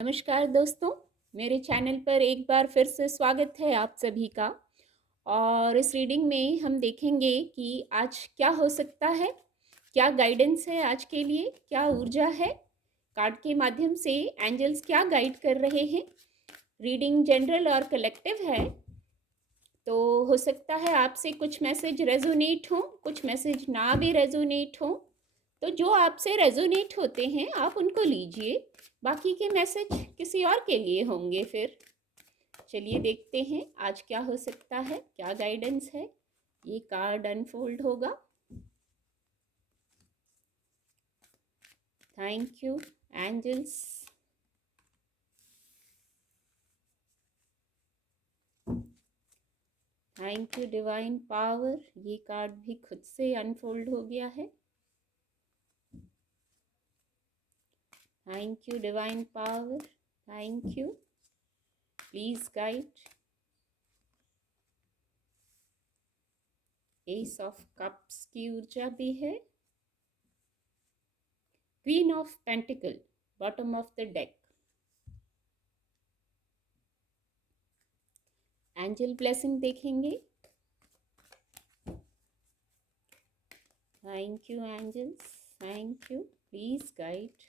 नमस्कार दोस्तों, मेरे चैनल पर एक बार फिर से स्वागत है आप सभी का। और इस रीडिंग में हम देखेंगे कि आज क्या हो सकता है, क्या गाइडेंस है आज के लिए, क्या ऊर्जा है। कार्ड के माध्यम से एंजल्स क्या गाइड कर रहे हैं। रीडिंग जनरल और कलेक्टिव है, तो हो सकता है आपसे कुछ मैसेज रेजोनेट हो, कुछ मैसेज ना भी रेजोनेट हो। तो जो आपसे रेजोनेट होते हैं आप उनको लीजिए, बाकी के मैसेज किसी और के लिए होंगे। फिर चलिए देखते हैं आज क्या हो सकता है, क्या गाइडेंस है। ये कार्ड अनफोल्ड होगा। Thank you angels. Thank you divine power. ये कार्ड भी खुद से अनफोल्ड हो गया है। Thank you divine power, thank you. Please guide. Ace of cups की ऊर्जा भी है। Queen of pentacle bottom of the deck. Angel blessing देखेंगे। Thank you angels, thank you. Please guide.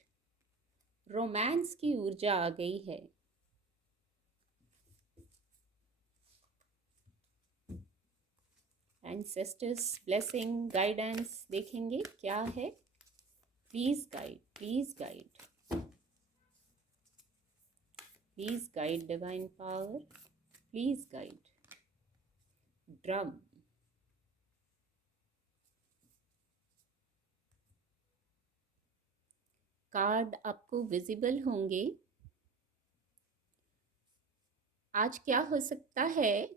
Romance की ऊर्जा आ गई है। एंसेस्टर्स ब्लेसिंग गाइडेंस देखेंगे क्या है। Please guide, please guide, please guide divine power, please guide. Drum. Card आपको visible होंगे। आज क्या हो सकता है,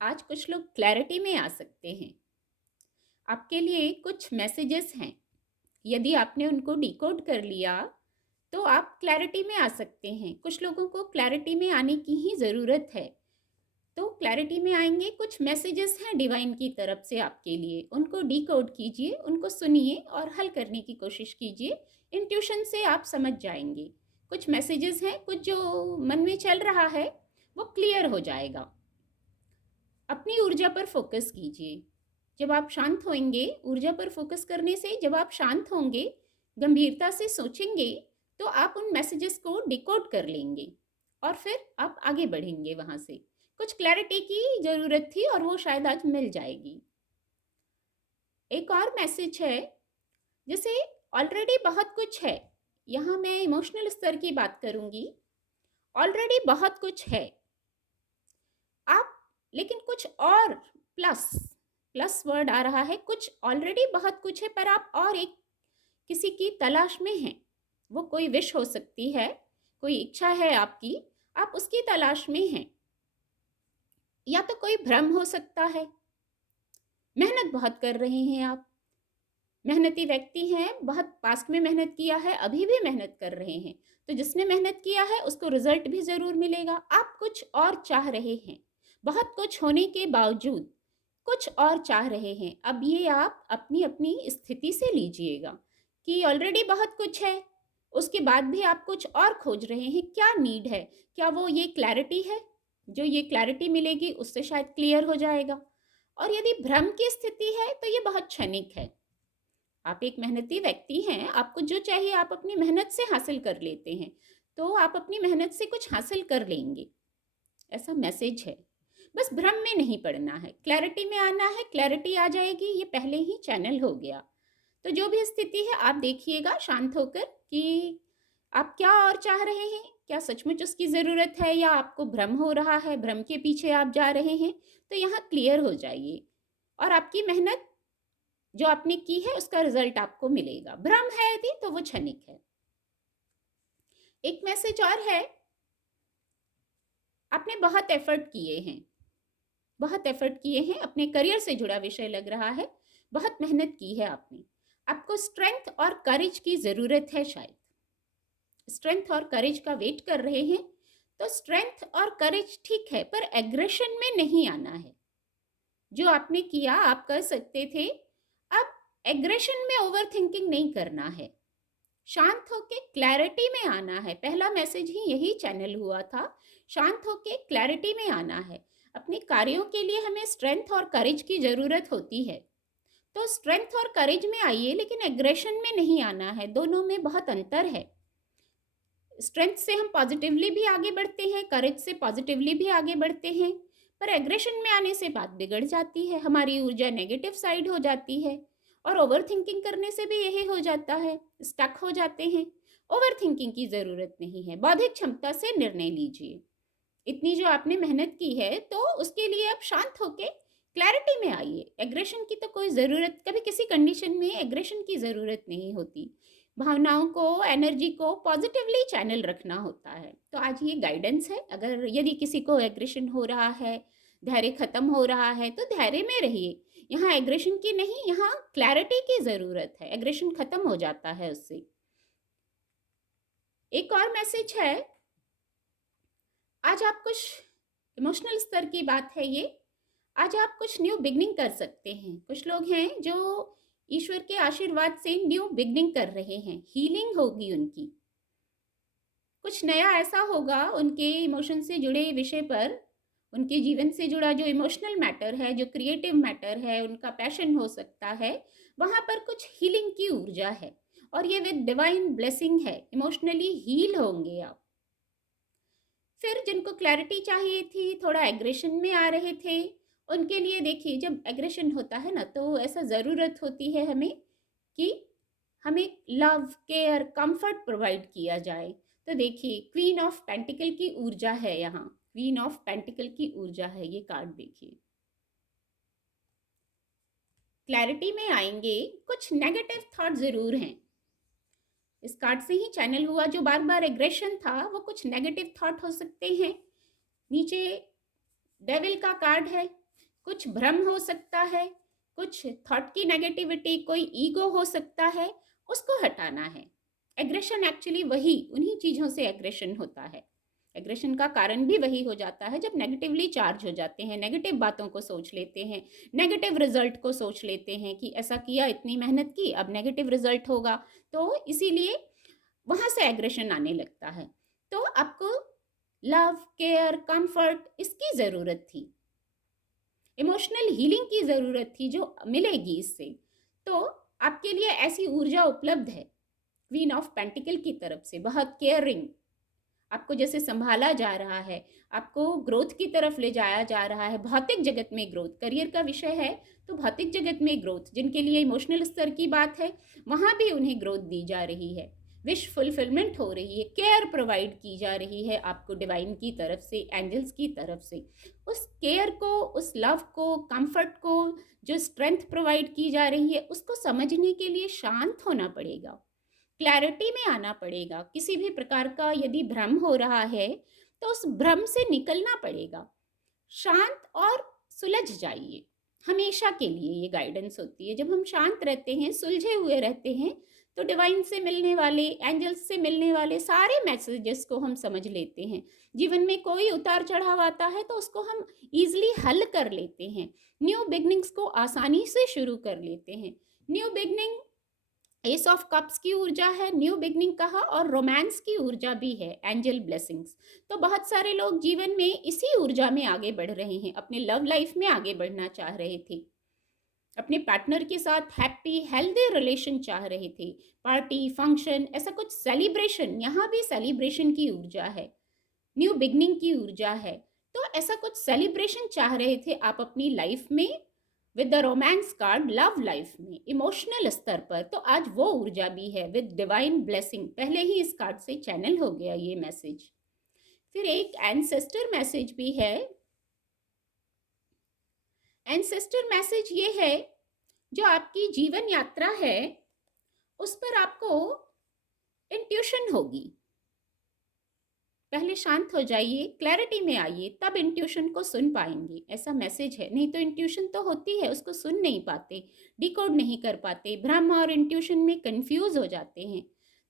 आज कुछ लोग क्लैरिटी में आ सकते हैं। आपके लिए कुछ मैसेजेस हैं, यदि आपने उनको डिकोड कर लिया तो आप क्लैरिटी में आ सकते हैं। कुछ लोगों को क्लैरिटी में आने की ही ज़रूरत है, तो क्लैरिटी में आएंगे। कुछ मैसेजेस हैं डिवाइन की तरफ से आपके लिए, उनको डिकोड कीजिए, उनको सुनिए और हल करने की कोशिश कीजिए। इंट्यूशन से आप समझ जाएंगे। कुछ मैसेजेस हैं, कुछ जो मन में चल रहा है वो क्लियर हो जाएगा। अपनी ऊर्जा पर फोकस कीजिए। जब आप शांत होंगे, ऊर्जा पर फोकस करने से जब आप शांत होंगे, गंभीरता से सोचेंगे, तो आप उन मैसेजेस को डिकोड कर लेंगे और फिर आप आगे बढ़ेंगे वहाँ से। कुछ क्लैरिटी की ज़रूरत थी और वो शायद आज मिल जाएगी। एक और मैसेज है, जैसे ऑलरेडी बहुत कुछ है। यहाँ मैं इमोशनल स्तर की बात करूँगी। ऑलरेडी बहुत कुछ है आप, लेकिन कुछ और प्लस प्लस वर्ड आ रहा है। कुछ ऑलरेडी बहुत कुछ है, पर आप और एक किसी की तलाश में हैं। वो कोई विश हो सकती है, कोई इच्छा है आपकी, आप उसकी तलाश में हैं। या तो कोई भ्रम हो सकता है। मेहनत बहुत कर रहे हैं आप, मेहनती व्यक्ति हैं, बहुत पास्ट में मेहनत किया है, अभी भी मेहनत कर रहे हैं। तो जिसने मेहनत किया है उसको रिजल्ट भी ज़रूर मिलेगा। आप कुछ और चाह रहे हैं, बहुत कुछ होने के बावजूद कुछ और चाह रहे हैं। अब ये आप अपनी अपनी स्थिति से लीजिएगा कि ऑलरेडी बहुत कुछ है, उसके बाद भी आप कुछ और खोज रहे हैं। क्या नीड है, क्या वो ये क्लैरिटी है? जो ये क्लैरिटी मिलेगी उससे शायद क्लियर हो जाएगा। और यदि भ्रम की स्थिति है तो ये बहुत क्षणिक है। आप एक मेहनती व्यक्ति हैं, आपको जो चाहिए आप अपनी मेहनत से हासिल कर लेते हैं, तो आप अपनी मेहनत से कुछ हासिल कर लेंगे, ऐसा मैसेज है। बस भ्रम में नहीं पड़ना है, क्लैरिटी में आना है, क्लैरिटी आ जाएगी। ये पहले ही चैनल हो गया। तो जो भी स्थिति है आप देखिएगा शांत होकर कि आप क्या और चाह रहे हैं, क्या सचमुच उसकी ज़रूरत है या आपको भ्रम हो रहा है, भ्रम के पीछे आप जा रहे हैं। तो यहाँ क्लियर हो जाइए और आपकी मेहनत जो आपने की है उसका रिजल्ट आपको मिलेगा। भ्रम है यदि तो वो क्षणिक है। एक मैसेज और है, आपने बहुत एफर्ट किए हैं, बहुत एफर्ट किए हैं, अपने करियर से जुड़ा विषय लग रहा है, बहुत मेहनत की है आपने। आपको स्ट्रेंथ और करेज की ज़रूरत है, शायद स्ट्रेंथ और करेज का वेट कर रहे हैं। तो स्ट्रेंथ और करेज ठीक है, पर एग्रेशन में नहीं आना है। जो आपने किया आप कर सकते थे, अब एग्रेशन में ओवर थिंकिंग नहीं करना है। शांत होके क्लैरिटी में आना है। पहला मैसेज ही यही चैनल हुआ था, शांत होके क्लैरिटी में आना है। अपने कार्यों के लिए हमें स्ट्रेंथ और करेज की ज़रूरत होती है, तो स्ट्रेंथ और करेज में आइए, लेकिन एग्रेशन में नहीं आना है। दोनों में बहुत अंतर है। स्ट्रेंथ से हम पॉजिटिवली भी आगे बढ़ते हैं, करेज से पॉजिटिवली भी आगे बढ़ते हैं, पर एग्रेशन में आने से बात बिगड़ जाती है, हमारी ऊर्जा नेगेटिव साइड हो जाती है। और ओवर थिंकिंग करने से भी यही हो जाता है, स्टक हो जाते हैं। ओवर थिंकिंग की ज़रूरत नहीं है, बौद्धिक क्षमता से निर्णय लीजिए। इतनी जो आपने मेहनत की है, तो उसके लिए अब शांत होके क्लैरिटी में आइए। एग्रेशन की तो कोई ज़रूरत, कभी किसी कंडीशन में एग्रेशन की ज़रूरत नहीं होती। भावनाओं को, एनर्जी को पॉजिटिवली चैनल रखना होता है। तो आज ये गाइडेंस है। अगर यदि किसी को एग्रेशन हो रहा है, धैर्य खत्म हो रहा है, तो धैर्य में रहिए। यहाँ एग्रेशन की नहीं, यहाँ क्लैरिटी की ज़रूरत है। एग्रेशन खत्म हो जाता है उससे। एक और मैसेज है, आज आप कुछ इमोशनल स्तर की बात है ये, आज आप कुछ न्यू बिगनिंग कर सकते हैं। कुछ लोग हैं जो ईश्वर के आशीर्वाद से न्यू बिगनिंग कर रहे हैं, हीलिंग होगी उनकी। कुछ नया ऐसा होगा उनके इमोशन से जुड़े विषय पर, उनके जीवन से जुड़ा जो इमोशनल मैटर है, जो क्रिएटिव मैटर है, उनका पैशन हो सकता है, वहाँ पर कुछ हीलिंग की ऊर्जा है, और ये विद डिवाइन ब्लेसिंग है। इमोशनली हील होंगे आप। फिर जिनको क्लैरिटी चाहिए थी, थोड़ा एग्रेशन में आ रहे थे, उनके लिए देखिए, जब एग्रेशन होता है ना, तो ऐसा ज़रूरत होती है हमें कि हमें लव, केयर, कंफर्ट प्रोवाइड किया जाए। तो देखिए, क्वीन ऑफ पेंटिकल की ऊर्जा है यहाँ, क्वीन ऑफ पेंटिकल की ऊर्जा है ये कार्ड। देखिए, क्लैरिटी में आएंगे, कुछ नेगेटिव थॉट ज़रूर हैं। इस कार्ड से ही चैनल हुआ, जो बार बार एग्रेशन था वो कुछ नेगेटिव थॉट हो सकते हैं। नीचे डेविल का कार्ड है, कुछ भ्रम हो सकता है, कुछ थॉट की नेगेटिविटी, कोई ईगो हो सकता है, उसको हटाना है। एग्रेशन एक्चुअली वही, उन्हीं चीज़ों से एग्रेशन होता है। एग्रेशन का कारण भी वही हो जाता है, जब नेगेटिवली चार्ज हो जाते हैं, नेगेटिव बातों को सोच लेते हैं, नेगेटिव रिजल्ट को सोच लेते हैं कि ऐसा किया, इतनी मेहनत की, अब नेगेटिव रिजल्ट होगा, तो इसीलिए वहाँ से एग्रेशन आने लगता है। तो आपको लव, केयर, कंफर्ट, इसकी ज़रूरत थी, इमोशनल हीलिंग की ज़रूरत थी, जो मिलेगी इससे। तो आपके लिए ऐसी ऊर्जा उपलब्ध है क्वीन ऑफ पेंटिकल की तरफ से, बहुत केयरिंग, आपको जैसे संभाला जा रहा है, आपको ग्रोथ की तरफ ले जाया जा रहा है। भौतिक जगत में ग्रोथ, करियर का विषय है तो भौतिक जगत में ग्रोथ, जिनके लिए इमोशनल स्तर की बात है, वहाँ भी उन्हें ग्रोथ दी जा रही है, विश फुलफिलमेंट हो रही है, केयर प्रोवाइड की जा रही है आपको डिवाइन की तरफ से, एंजल्स की तरफ से। उस केयर को, उस लव को, कंफर्ट को, जो स्ट्रेंथ प्रोवाइड की जा रही है, उसको समझने के लिए शांत होना पड़ेगा, क्लैरिटी में आना पड़ेगा। किसी भी प्रकार का यदि भ्रम हो रहा है, तो उस भ्रम से निकलना पड़ेगा। शांत और सुलझ जाइए, हमेशा के लिए ये गाइडेंस होती है। जब हम शांत रहते हैं, सुलझे हुए रहते हैं, तो डिवाइन से मिलने वाले, एंजल्स से मिलने वाले सारे मैसेजेस को हम समझ लेते हैं। जीवन में कोई उतार चढ़ाव आता है तो उसको हम ईजिली हल कर लेते हैं, न्यू बिगनिंग्स को आसानी से शुरू कर लेते हैं। New beginning S of cups की ऊर्जा है, न्यू बिगनिंग कहा, और रोमांस की ऊर्जा भी है, एंजल ब्लेसिंग्स। तो बहुत सारे लोग जीवन में इसी ऊर्जा में आगे बढ़ रहे हैं, अपने लव लाइफ में आगे बढ़ना चाह रहे थे, अपने पार्टनर के साथ हैप्पी हेल्दी रिलेशन चाह रहे थे, पार्टी, फंक्शन, ऐसा कुछ सेलिब्रेशन, यहाँ भी सेलिब्रेशन की ऊर्जा है, न्यू बिगनिंग की ऊर्जा है। तो ऐसा कुछ सेलिब्रेशन चाह रहे थे आप अपनी लाइफ में, with the romance card, love life में, इमोशनल स्तर पर, तो आज वो ऊर्जा भी है विद डिवाइन ब्लेसिंग। पहले ही इस कार्ड से चैनल हो गया ये मैसेज। फिर एक एंसेस्टर मैसेज भी है। एंसेस्टर मैसेज ये है, जो आपकी जीवन यात्रा है उस पर आपको इंट्यूशन होगी। पहले शांत हो जाइए, क्लैरिटी में आइए, तब इंट्यूशन को सुन पाएंगे, ऐसा मैसेज है। नहीं तो इंट्यूशन तो होती है, उसको सुन नहीं पाते, डिकोड नहीं कर पाते, भ्रम और इंट्यूशन में कंफ्यूज हो जाते हैं।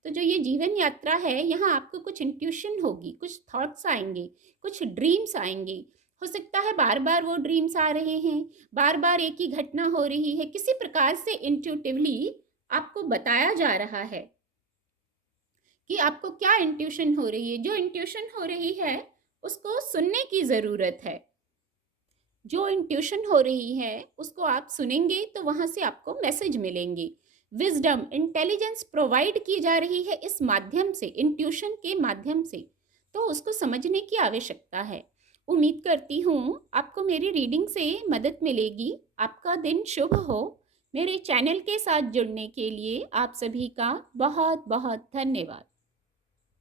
तो जो ये जीवन यात्रा है, यहाँ आपको कुछ इंट्यूशन होगी, कुछ थॉट्स आएंगे, कुछ ड्रीम्स आएंगे। हो सकता है बार बार वो ड्रीम्स आ रहे हैं, बार बार एक ही घटना हो रही है, किसी प्रकार से इंट्यूटिवली आपको बताया जा रहा है कि आपको क्या इंट्यूशन हो रही है। जो इंट्यूशन हो रही है उसको सुनने की ज़रूरत है। जो इंट्यूशन हो रही है उसको आप सुनेंगे तो वहाँ से आपको मैसेज मिलेंगे। विज़डम, इंटेलिजेंस प्रोवाइड की जा रही है इस माध्यम से, इंट्यूशन के माध्यम से, तो उसको समझने की आवश्यकता है। उम्मीद करती हूँ आपको मेरी रीडिंग से मदद मिलेगी। आपका दिन शुभ हो। मेरे चैनल के साथ जुड़ने के लिए आप सभी का बहुत बहुत धन्यवाद।